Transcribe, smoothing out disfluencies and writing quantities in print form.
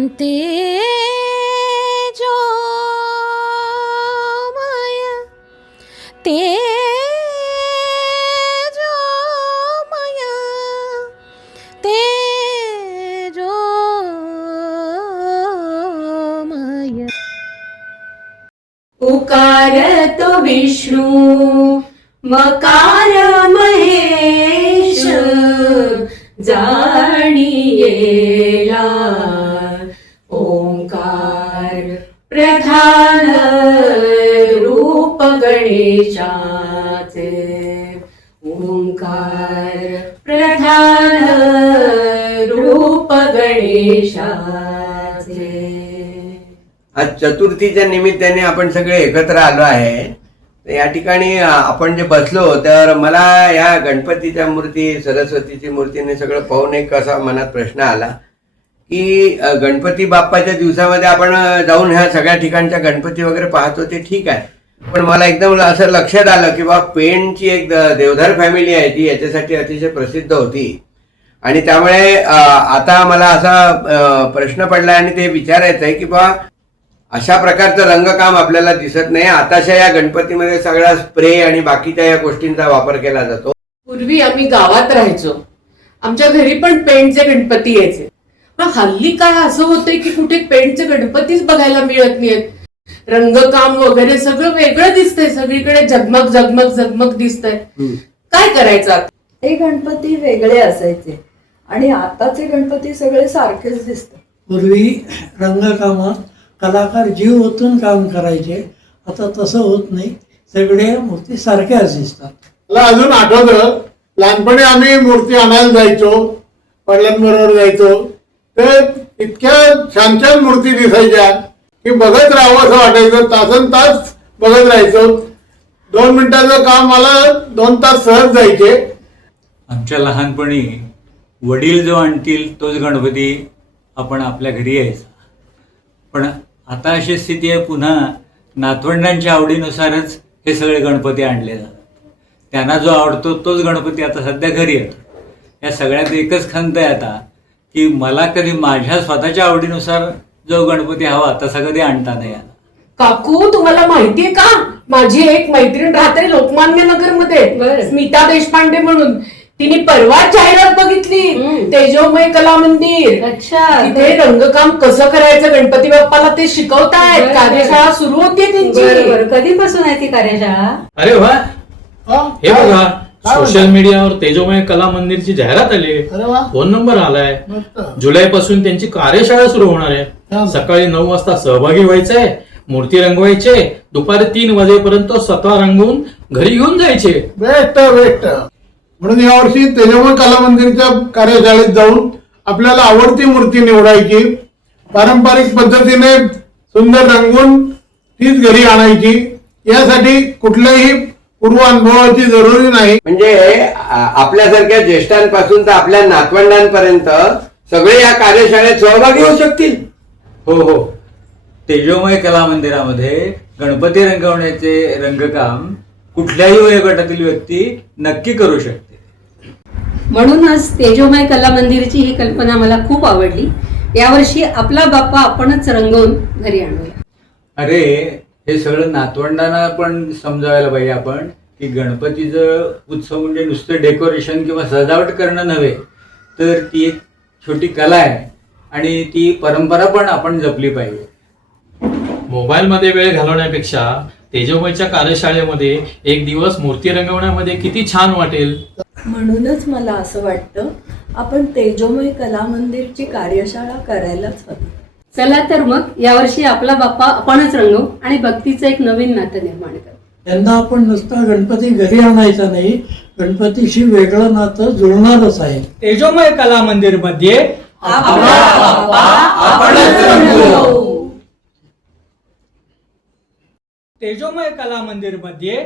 तेजोमय तेजोमय तेजोमय उकारत विष्णू मकार महेश जाणियेला ओंकार प्रधान रूप गणेशाचे ओंकार प्रधान रूप गणेशाचे। आज चतुर्थीच्या निमित्ताने आपण सगळे एकत्र आलो आहे। या ठिकाणी आपण जे बसलो तर मला या गणपतीच्या मूर्ती, सरस्वतीची मूर्तीने सगळं पाहून एक असा मनात प्रश्न आला की गणपती बाप्पाच्या दिवसामध्ये आपण जाऊन ह्या सगळ्या ठिकाणच्या गणपती वगैरे पाहतो ते ठीक आहे, पण मला एकदम असं लक्षात आलं की बा पेणची एक देवधर फॅमिली आहे ती याच्यासाठी अतिशय प्रसिद्ध होती आणि त्यामुळे आता मला असा प्रश्न पडला आणि ते विचारायचं आहे की बा अशा प्रकारचं रंगकाम आपल्याला दिसत नाही। आताच्या या गणपतीमध्ये सगळा स्प्रे आणि बाकीच्या या गोष्टींचा वापर केला जातो। पूर्वी आम्ही गावात राहायचो, आमच्या घरी पण पेंटचे गणपती यायचे, पण हल्ली काय असं होतंय की कुठे पेंटचे गणपतीच बघायला मिळत नाहीत। रंगकाम वगैरे सगळं वेगळं दिसतंय, सगळीकडे झगमग झगमग झगमग दिसतंय। काय करायचं? ते गणपती वेगळे असायचे आणि आताचे गणपती सगळे सारखेच दिसतात। पूर्वी रंगकामात कलाकार जीव ओतून काम करायचे, आता तसं होत नाही, सगळे मूर्ती सारख्याच दिसतात। मला अजून आठवतं, लहानपणी आम्ही मूर्ती आणायला जायचो, वडिलांबरोबर जायचो, तर इतक्या छान छान मूर्ती दिसायच्या की बघत राहावं असं वाटायचं, तासन तास बघत राहायचो। 2 मिनिटाचं काम मला 2 तास सहज जायचे। आमच्या लहानपणी वडील जो आणतील तोच गणपती आपण आपल्या घरी यायचा, पण आता अशी स्थिती आहे पुन्हा नातवंडांच्या आवडीनुसारच हे सगळे गणपती आणले जातात। त्यांना जो आवडतो तोच गणपती आता सध्या घरी येतो। या सगळ्यात एकच खंत आहे आता की मला कधी माझ्या स्वतःच्या आवडीनुसार जो गणपती हवा तसा कधी आणता नाही आला। काकू, तुम्हाला माहितीये का, माझी एक मैत्रीण राहते लोकमान्य नगर मध्ये, स्मिता देशपांडे म्हणून, तिने परवा जाहिरात बघितली तेजोमय कला मंदिर। अच्छा, तिथे रंगकाम कसं करायचं गणपती बाप्पाला ते शिकवतायत, कार्यशाळा सुरू होती त्यांची। कधीपासून आहे ती कार्यशाळा? अरे वा, हे बघा सोशल मीडियावर तेजोमय कला मंदिरची जाहिरात आली, फोन नंबर आलाय। जुलै पासून त्यांची कार्यशाळा सुरू होणार आहे। सकाळी 9 वाजता सहभागी व्हायचंय, मूर्ती रंगवायचे, दुपारी 3 वाजेपर्यंत स्वतः रंगवून घरी घेऊन जायचे। Best best. म्हणून यावर्षी तेजोमय कला मंदिरच्या कार्यशाळेत जाऊन आपल्याला आवडती मूर्ती निवडायची, पारंपरिक पद्धतीने सुंदर रंगवून तीच घरी आणायची। यासाठी कुठल्याही पूर्व अनुभवाची जरुरी नाही। म्हणजे आपल्यासारख्या ज्येष्ठांपासून तर आपल्या नातवंडांपर्यंत सगळे या कार्यशाळेत सहभागी होऊ शकतील। हो हो, तेजोमय कला मंदिरामध्ये गणपती रंगवण्याचे रंगकाम कुठल्याही वयोगटातील व्यक्ती नक्की करू शकते। म्हणूनच तेजोमय कला मंदिरची ही कल्पना मला खूप आवडली। यावर्षी आपला बाप्पा आपणच रंगवून घरी आणूया। अरे, हे सगळं नातवंडांना पण समजावायला पाहिजे आपण की गणपतीचं उत्सव म्हणजे नुसतं डेकोरेशन किंवा सजावट करणं नव्हे, तर ती एक छोटी कला आहे आणि ती परंपरा पण आपण जपली पाहिजे। मोबाईलमध्ये वेळ घालवण्यापेक्षा तेजोमयच्या कार्यशाळेमध्ये एक दिवस मूर्ती रंगवण्यामध्ये किती छान वाटेल। म्हणूनच मला असं वाटतं आपण तेजोमय कला मंदिरची कार्यशाळा करायलाच हवी। चला तर मग यावर्षी आपला बाप्पा आपणच रंगवू आणि भक्तीचं एक नवीन नातं निर्माण करू। यंदा आपण नुसता गणपती घरी आणायचा नाही, गणपतीशी वेगळं नातं जुळणारच आहे। तेजोमय कला मंदिर मध्ये तेजोमय कला मंदिर मध्ये